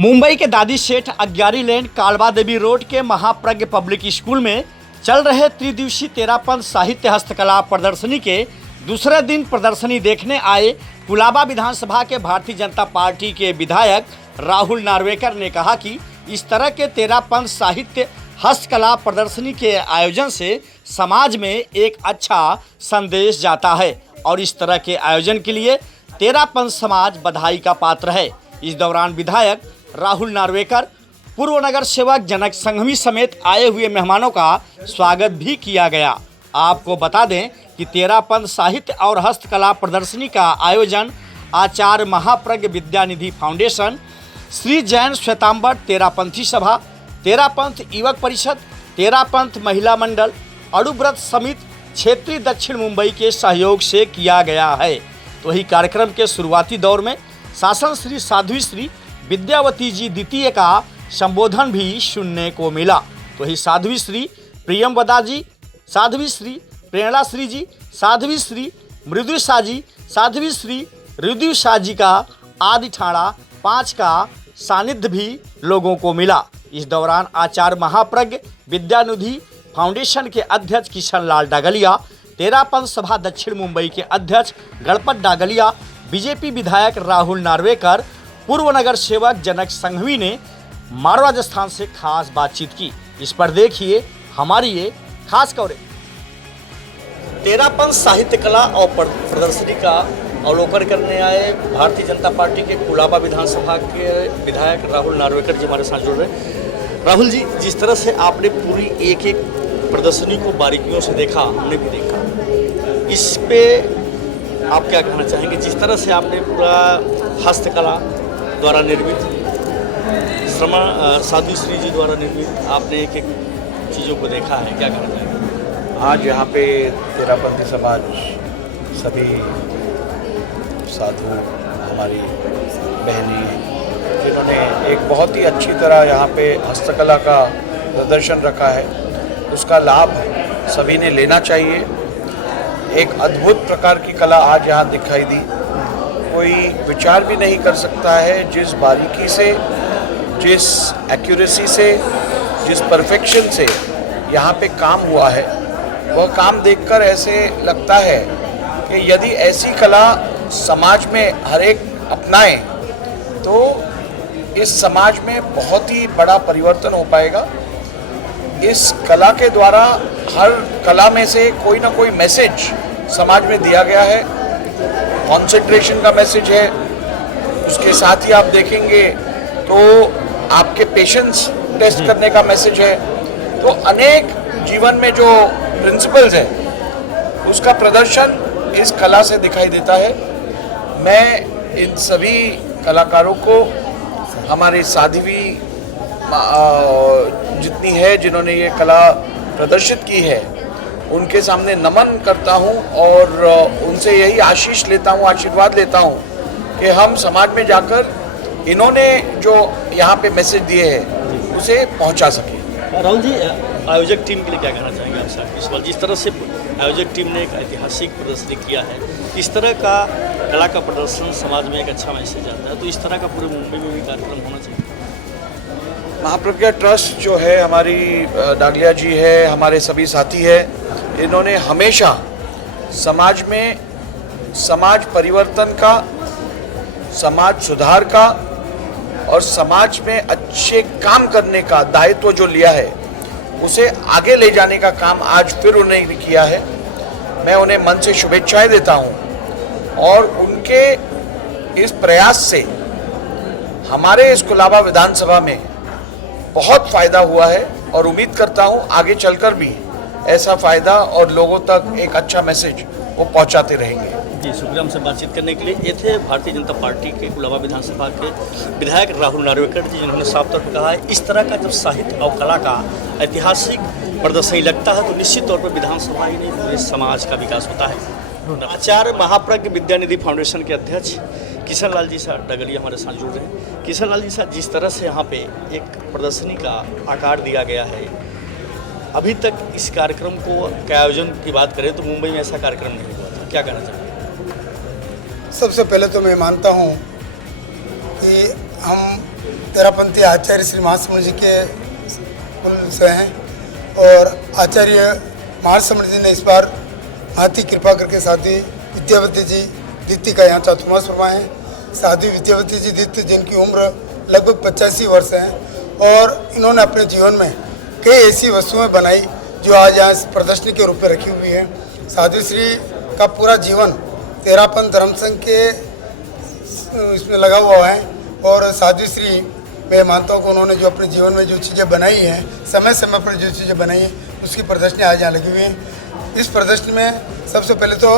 मुंबई के दादी सेठ अग्यारी लेन कालवा देवी रोड के महाप्रज्ञ पब्लिक स्कूल में चल रहे त्रिदिवसीय तेरापंथ साहित्य हस्तकला प्रदर्शनी के दूसरे दिन प्रदर्शनी देखने आए कुलाबा विधानसभा के भारतीय जनता पार्टी के विधायक राहुल नार्वेकर ने कहा कि इस तरह के तेरापंथ साहित्य हस्तकला प्रदर्शनी के आयोजन से समाज में एक अच्छा संदेश जाता है और इस तरह के आयोजन के लिए तेरापंथ समाज बधाई का पात्र है। इस दौरान विधायक राहुल नार्वेकर, पूर्व नगर सेवक जनक संघवी समेत आए हुए मेहमानों का स्वागत भी किया गया। आपको बता दें कि तेरापंथ साहित्य और हस्तकला प्रदर्शनी का आयोजन आचार्य महाप्रज्ञ विद्यानिधि फाउंडेशन, श्री जैन श्वेतांबर तेरापंथी सभा, तेरापंथ युवक परिषद, तेरापंथ महिला मंडल, अड़ुव्रत समिति क्षेत्रीय दक्षिण मुंबई के सहयोग से किया गया है। तो वही कार्यक्रम के शुरुआती दौर में शासन श्री साध्वी श्री विद्यावती जी द्वितीय का संबोधन भी सुनने को मिला। तो वही साध्वी श्री प्रियमवदा जी, साध्वी श्री प्रेरणा श्री जी, साध्वी श्री मृदुषा जी, साध्वी श्री ऋदुषा जी का आदि ठाड़ा 5 का सानिध्य भी लोगों को मिला। इस दौरान आचार्य महाप्रज्ञ विद्यानिधि फाउंडेशन के अध्यक्ष किशन लाल डागलिया, तेरापंथ सभा दक्षिण मुंबई के अध्यक्ष गणपत डागलिया, बीजेपी विधायक राहुल नार्वेकर, पूर्व नगर सेवक जनक संघवी ने मारवा राजस्थान से खास बातचीत की। इस पर देखिए हमारी ये खास कवरेज। तेरापंथ साहित्य कला और प्रदर्शनी का अवलोकन करने आए भारतीय जनता पार्टी के कुलाबा विधानसभा के विधायक राहुल नार्वेकर जी हमारे साथ जुड़ रहे हैं। राहुल जी, जिस तरह से आपने पूरी एक एक प्रदर्शनी को बारीकियों से देखा, हमने भी देखा, इस पे आप क्या कहना चाहेंगे? जिस तरह से आपने पूरा हस्तकला द्वारा निर्मित, साध्वी श्री जी द्वारा निर्मित आपने एक एक चीज़ों को देखा है, क्या कहना चाहेंगे? आज यहाँ पे तेरापंथी समाज सभी साधु हमारी बहनें, जिन्होंने एक बहुत ही अच्छी तरह यहाँ पे हस्तकला का प्रदर्शन रखा है, उसका लाभ सभी ने लेना चाहिए। एक अद्भुत प्रकार की कला आज यहाँ दिखाई दी। कोई विचार भी नहीं कर सकता है जिस बारीकी से, जिस एक्यूरेसी से, जिस परफेक्शन से यहाँ पे काम हुआ है, वह काम देखकर ऐसे लगता है कि यदि ऐसी कला समाज में हर एक अपनाए तो इस समाज में बहुत ही बड़ा परिवर्तन हो पाएगा। इस कला के द्वारा हर कला में से कोई ना कोई मैसेज समाज में दिया गया है। कंसंट्रेशन का मैसेज है, उसके साथ ही आप देखेंगे तो आपके पेशेंस टेस्ट करने का मैसेज है। तो अनेक जीवन में जो प्रिंसिपल्स हैं उसका प्रदर्शन इस कला से दिखाई देता है। मैं इन सभी कलाकारों को, हमारी साध्वी जितनी है जिन्होंने ये कला प्रदर्शित की है, उनके सामने नमन करता हूँ और उनसे यही आशीष लेता हूँ, आशीर्वाद लेता हूँ कि हम समाज में जाकर इन्होंने जो यहाँ पे मैसेज दिए हैं उसे पहुँचा सकें। राहुल जी, आयोजक टीम के लिए क्या कहना चाहेंगे आप इस बार? जिस तरह से आयोजक टीम ने एक ऐतिहासिक प्रदर्शनी किया है, इस तरह का कला का प्रदर्शन समाज में एक अच्छा मैसेज आता है, तो इस तरह का पूरे मुंबई में भी कार्यक्रम होना चाहिए। महाप्रज्ञा ट्रस्ट जो है, हमारी डागलिया जी है, हमारे सभी साथी है, इन्होंने हमेशा समाज में समाज परिवर्तन का, समाज सुधार का और समाज में अच्छे काम करने का दायित्व जो लिया है उसे आगे ले जाने का काम आज फिर उन्होंने किया है। मैं उन्हें मन से शुभेच्छाएं देता हूं और उनके इस प्रयास से हमारे इस कुलाबा विधानसभा में बहुत फ़ायदा हुआ है और उम्मीद करता हूं आगे चलकर भी ऐसा फ़ायदा और लोगों तक एक अच्छा मैसेज वो पहुंचाते रहेंगे। जी, शुक्रिया हमसे बातचीत करने के लिए। ये थे भारतीय जनता पार्टी के कुलाबा विधानसभा के विधायक राहुल नार्वेकर जी, जिन्होंने साफ तौर पर कहा है इस तरह का जब साहित्य और कला का ऐतिहासिक प्रदर्शनी लगता है तो निश्चित तौर पर विधानसभा ही नहीं पूरे समाज का विकास होता है। आचार्य महाप्रज्ञ विद्यानिधि फाउंडेशन के अध्यक्ष किशन लाल जी साहब डगलिया हमारे साथ जुड़ रहे हैं। किशन लाल जी साहब, जिस तरह से यहाँ पे एक प्रदर्शनी का आकार दिया गया है, अभी तक इस कार्यक्रम को के आयोजन की बात करें तो मुंबई में ऐसा कार्यक्रम नहीं हुआ था, क्या कहना चाहेंगे? सबसे पहले तो मैं मानता हूँ कि हम तेरापंथी आचार्य श्री महासमण जी के कुल से हैं और आचार्य महासमण जी ने इस बार हाथी कृपा करके साध्वी विद्यावती जी दीप्ति का यहाँ चातुर्मास फरमाए हैं। साध्वी विद्यावती जी दीप्ति जिनकी उम्र लगभग 85 वर्ष है और इन्होंने अपने जीवन में कई ऐसी वस्तुएं बनाई जो आज यहाँ प्रदर्शनी के रूप में रखी हुई है। साध्वी श्री का पूरा जीवन तेरापंथ धर्म संघ के इसमें लगा हुआ है और साध्वी श्री मैं मानता हूँ कि उन्होंने जो अपने जीवन में जो चीज़ें बनाई हैं, समय समय पर जो चीज़ें बनाई हैं, उसकी प्रदर्शनी आज यहाँ लगी हुई है। इस प्रदर्शनी में सबसे पहले तो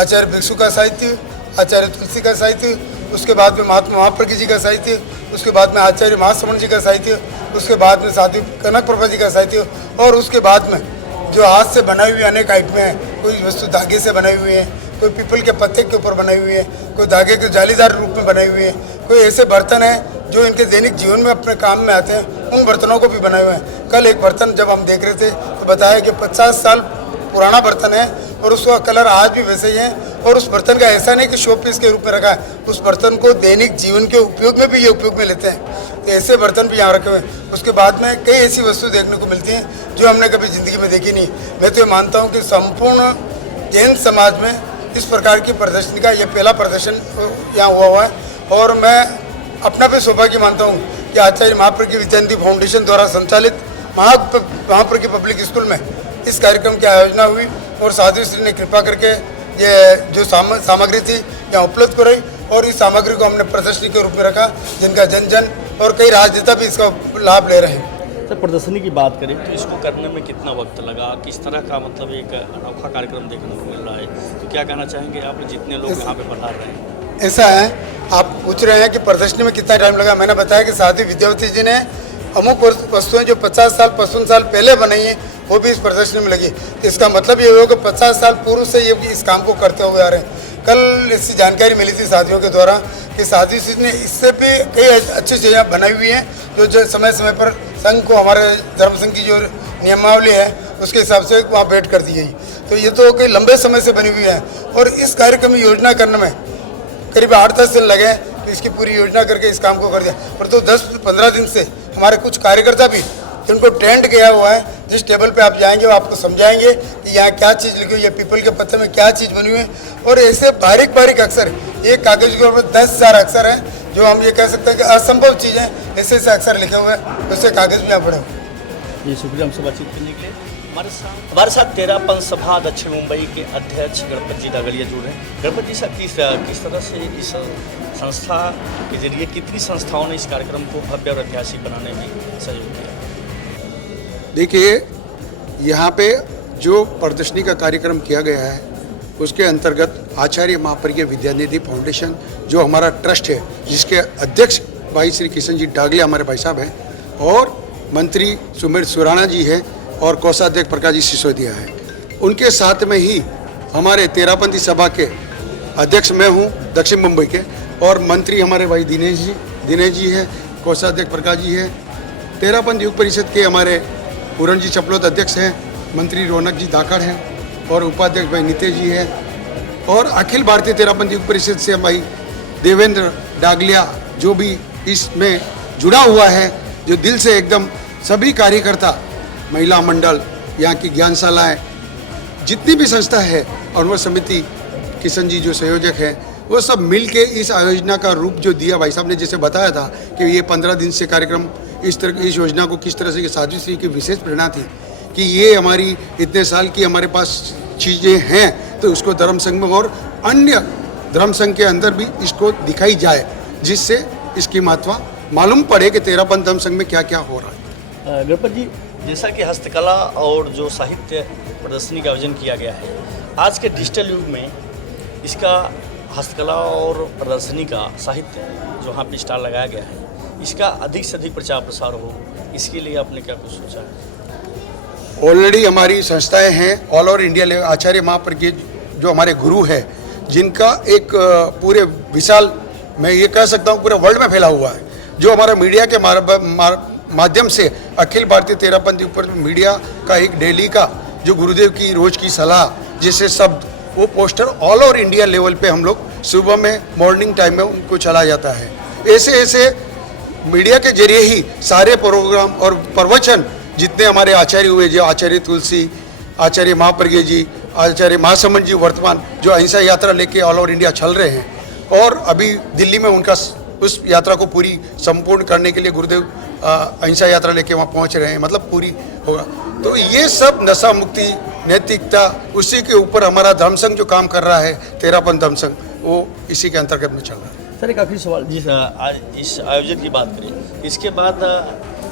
आचार्य भिक्षु का साहित्य, आचार्य तुलसी का साहित्य, उसके बाद में महात्मा महाप्रज्ञ जी का साहित्य, उसके बाद में आचार्य महासमण जी का साहित्य, उसके बाद में साध्वी कनक प्रभा जी का साहित्य और उसके बाद में जो हाथ से बनाई हुई अनेक आइटमें हैं। कोई वस्तु धागे से बनाई हुई है, कोई पीपल के पत्ते के ऊपर बनाई हुई है, कोई धागे के जालीदार रूप में बनाई हुई है, कोई ऐसे बर्तन हैं जो इनके दैनिक जीवन में अपने काम में आते हैं, उन बर्तनों को भी बनाए हुए हैं। कल एक बर्तन जब हम देख रहे थे तो बताया कि 50 साल पुराना बर्तन है और उसका कलर आज भी वैसे ही है और उस बर्तन का ऐसा नहीं कि शो पीस के रूप में रखा है, उस बर्तन को दैनिक जीवन के उपयोग में भी ये उपयोग में लेते हैं। तो ऐसे बर्तन भी यहाँ रखे हुए हैं। उसके बाद में कई ऐसी वस्तु देखने को मिलती हैं जो हमने कभी ज़िंदगी में देखी नहीं। मैं तो ये मानता हूँ कि संपूर्ण जैन समाज में इस प्रकार की प्रदर्शनी का ये पहला प्रदर्शन यहाँ हुआ है और मैं अपना भी सौभाग्य मानता हूँ कि आचार्य महाप्रज्ञ विद्यानिधि फाउंडेशन द्वारा संचालित महाप्रज्ञ पब्लिक स्कूल में इस कार्यक्रम की आयोजना हुई और साध्वी श्री ने कृपा करके ये जो सामग्री थी यहाँ उपलब्ध कराई और इस सामग्री को हमने प्रदर्शनी के रूप में रखा, जिनका जन जन और कई राजनेता भी इसका लाभ ले रहे हैं। सर, प्रदर्शनी की बात करें तो इसको करने में कितना वक्त लगा, किस तरह का मतलब एक अनोखा कार्यक्रम देखने को मिल रहा है, तो क्या कहना चाहेंगे आप जितने लोग यहाँ पे पधार रहे हैं? ऐसा है, आप पूछ रहे हैं कि प्रदर्शनी में कितना टाइम लगा। मैंने बताया कि साध्वी विद्यावती जी ने अमुक वस्तुएं जो 50 साल 55 साल पहले बनाई हैं वो भी इस प्रदर्शनी में लगी। तो इसका मतलब ये हुआ कि 50 साल पूर्व से ये इस काम को करते हुए आ रहे हैं। कल इसकी जानकारी मिली थी साथियों के द्वारा कि साध्वी श्री ने इससे भी कई अच्छी चीज़ें बनाई हुई हैं जो समय समय पर संघ को, हमारे धर्म संघ की जो नियमावली है उसके हिसाब से वहाँ भेंट कर दी गई। तो ये तो कई लंबे समय से बनी हुई है और इस कार्यक्रम में योजना करने में करीब 8-10 दिन लगे तो इसकी पूरी योजना करके इस काम को कर दिया। पर तो 10-15 दिन से हमारे कुछ कार्यकर्ता भी जिनको ट्रेंड किया हुआ है, जिस टेबल पे आप जाएंगे वो आपको समझाएंगे कि यहाँ क्या चीज़ लिखी हुई है, पीपल के पत्ते में क्या चीज़ बनी हुई है और ऐसे बारीक बारीक अक्षर, एक कागज के ऊपर 10,000 अक्षर हैं जो हम ये कह सकते हैं कि असंभव चीज़ें ऐसे ऐसे अक्षर लिखे हुए हैं, उससे कागज भी यहाँ पड़े हुए। जी, शुक्रिया हमसे बातचीत करने के लिए। हमारे साथ तेरापंथ सभा दक्षिण मुंबई के अध्यक्ष गणपत जी दागड़िया जुड़ रहे हैं। गणपत जी साहब, किस तरह से इस संस्था के जरिए कितनी संस्थाओं ने इस कार्यक्रम को भव्य और ऐतिहासिक बनाने में सहयोग किया? देखिए, यहाँ पे जो प्रदर्शनी का कार्यक्रम किया गया है उसके अंतर्गत आचार्य महाप्रज्ञ विद्यानिधि फाउंडेशन जो हमारा ट्रस्ट है, जिसके अध्यक्ष भाई श्री किशन जी डागलिया हमारे भाई साहब हैं और मंत्री सुमेर सुराणा जी है और कोषाध्यक्ष प्रकाश जी सिसोदिया है, उनके साथ में ही हमारे तेरापंथी सभा के अध्यक्ष मैं हूँ दक्षिण मुंबई के और मंत्री हमारे भाई दिनेश जी है, कोषाध्यक्ष प्रकाश जी है, तेरापंथ युग परिषद के हमारे पूरण जी चपलोत अध्यक्ष हैं, मंत्री रौनक जी दाकड़ हैं और उपाध्यक्ष भाई नितेश जी है और अखिल भारतीय तेरापंथ युग परिषद से भाई देवेंद्र डागलिया जो भी इसमें जुड़ा हुआ है, जो दिल से एकदम सभी कार्यकर्ता, महिला मंडल, यहाँ की ज्ञानशालाएँ, जितनी भी संस्था है और वह समिति किशन जी जो संयोजक हैं, वो सब मिल के इस आयोजना का रूप जो दिया भाई साहब ने जैसे बताया था कि ये 15 दिन से कार्यक्रम इस योजना को किस तरह से साध्वी श्री की विशेष प्रेरणा थी कि ये हमारी इतने साल की हमारे पास चीज़ें हैं तो उसको धर्म संघ में और अन्य धर्म संघ के अंदर भी इसको दिखाई जाए, जिससे इसकी महत्व मालूम पड़े कि तेरापंथ धर्म संघ में क्या क्या हो रहा है। गणपत जी, जैसा कि हस्तकला और जो साहित्य प्रदर्शनी का आयोजन किया गया है, आज के डिजिटल युग में इसका हस्तकला और प्रदर्शनी का साहित्य जो यहाँ पे स्टॉल लगाया गया है, इसका अधिक से अधिक प्रचार प्रसार हो, इसके लिए आपने क्या कुछ सोचा है? ऑलरेडी हमारी संस्थाएं हैं all over India level. Acharya Mahapragya जो हमारे गुरु है, जिनका एक पूरे विशाल, मैं ये कह सकता हूँ पूरे वर्ल्ड में फैला हुआ है, जो हमारा मीडिया के माध्यम से अखिल भारतीय तेरापंथी ऊपर मीडिया का एक डेली का जो गुरुदेव की रोज की सलाह जैसे शब्द, वो poster all over India level पे हम लोग सुबह में मॉर्निंग टाइम में उनको चलाया जाता है। ऐसे ऐसे मीडिया के जरिए ही सारे प्रोग्राम और प्रवचन जितने हमारे आचार्य हुए, जो आचार्य तुलसी, आचार्य महाप्रज्ञ जी, आचार्य महासमंद जी वर्तमान जो अहिंसा यात्रा लेके ऑल ओवर इंडिया चल रहे हैं, और अभी दिल्ली में उनका उस यात्रा को पूरी संपूर्ण करने के लिए गुरुदेव अहिंसा यात्रा लेके वहाँ पहुँच रहे हैं, मतलब पूरी होगा। तो ये सब नशा मुक्ति, नैतिकता, उसी के ऊपर हमारा धर्म संघ जो काम कर रहा है, तेरापन धर्म संघ, वो इसी के अंतर्गत में चल रहा है। सर एक आखिरी सवाल, जिस आज इस आयोजन की बात करें, इसके बाद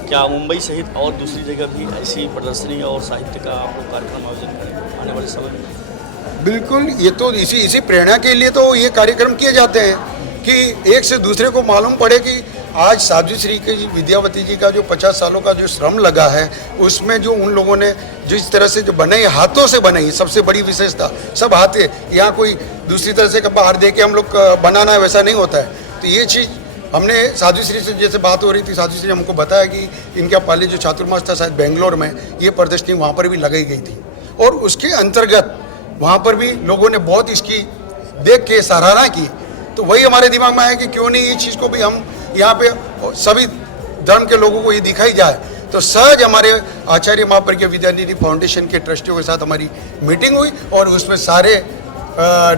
क्या मुंबई सहित और दूसरी जगह भी ऐसी प्रदर्शनी और साहित्य का आप लोग कार्यक्रम आयोजन करेंगे आने वाले समय में? बिल्कुल, ये तो इसी प्रेरणा के लिए तो ये कार्यक्रम किए जाते हैं कि एक से दूसरे को मालूम पड़े कि आज साध्वी श्री की विद्यावती जी का जो 50 सालों का जो श्रम लगा है, उसमें जो उन लोगों ने जिस तरह से जो बनाई, हाथों से बनाई, सबसे बड़ी विशेषता सब हाथ है। यहाँ कोई दूसरी तरह से बाहर दे के हम लोग बनाना है वैसा नहीं होता है। तो ये चीज़ हमने साध्वी श्री से जैसे बात हो रही थी, साध्वी श्री हमको बताया कि इनका पहले जो चातुर्मास था शायद बेंगलोर में, ये प्रदर्शनी वहाँ पर भी लगाई गई थी, और उसके अंतर्गत वहाँ पर भी लोगों ने बहुत इसकी देख के सराहना की। तो वही हमारे दिमाग में आया कि क्यों नहीं ये चीज़ को भी हम यहाँ पे सभी धर्म के लोगों को ये दिखाई जाए। तो सहज हमारे आचार्य महाप्रज्ञ विद्यानिधि फाउंडेशन के ट्रस्टियों के साथ हमारी मीटिंग हुई, और उसमें सारे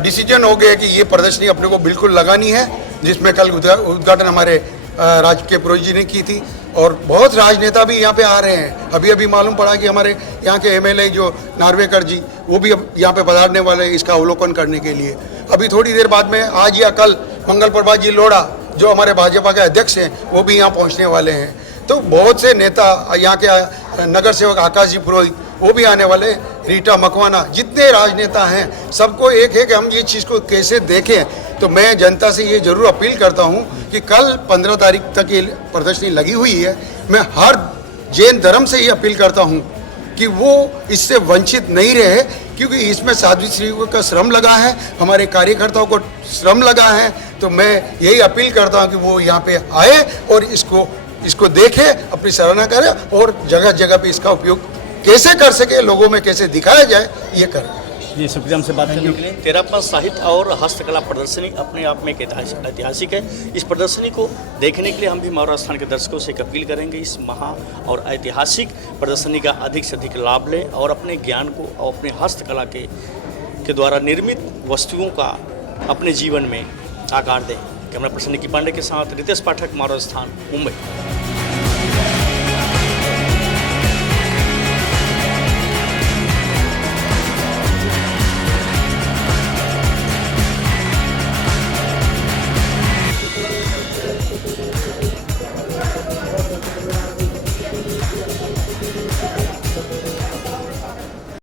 डिसीजन हो गए कि ये प्रदर्शनी अपने को बिल्कुल लगानी है, जिसमें कल उद्घाटन हमारे राजकीय पुरोहित जी ने की थी, और बहुत राजनेता भी यहाँ पे आ रहे हैं। अभी अभी मालूम पड़ा कि हमारे यहाँ के एमएलए जो नार्वेकर जी, वो भी अब यहाँ पे पधारने वाले हैं इसका अवलोकन करने के लिए। अभी थोड़ी देर बाद में, आज या कल, मंगल प्रभात जी लोढ़ा जो हमारे भाजपा के अध्यक्ष हैं, वो भी यहाँ पहुँचने वाले हैं। तो बहुत से नेता, यहाँ के नगर सेवक आकाश जी पुरोहित, वो भी आने वाले, रीटा मकवाना, जितने राजनेता हैं, सबको एक है कि हम ये चीज़ को कैसे देखें। तो मैं जनता से ये जरूर अपील करता हूँ कि कल 15 तारीख तक ये प्रदर्शनी लगी हुई है। मैं हर जैन धर्म से ये अपील करता हूँ कि वो इससे वंचित नहीं रहे, क्योंकि इसमें साध्वी श्री का श्रम लगा है, हमारे कार्यकर्ताओं को श्रम लगा है। तो मैं यही अपील करता हूँ कि वो यहाँ पे आए और इसको देखें, अपनी सराहना करें, और जगह जगह पे इसका उपयोग कैसे कर सके, लोगों में कैसे दिखाया जाए, ये करें। जी शुक्रिया हमसे बात करने के लिए। तेरापन साहित्य और हस्तकला प्रदर्शनी अपने आप में एक ऐतिहासिक है। इस प्रदर्शनी को देखने के लिए हम भी मौर्य स्थान के दर्शकों से एक अपील करेंगे, इस महा और ऐतिहासिक प्रदर्शनी का अधिक से अधिक लाभ लें और अपने ज्ञान को और अपने हस्तकला के द्वारा निर्मित वस्तुओं का अपने जीवन में आकार दें। कैमरा पर्सन निकी पांडे के साथ रितेश पाठक, मौर्य स्थान, मुंबई।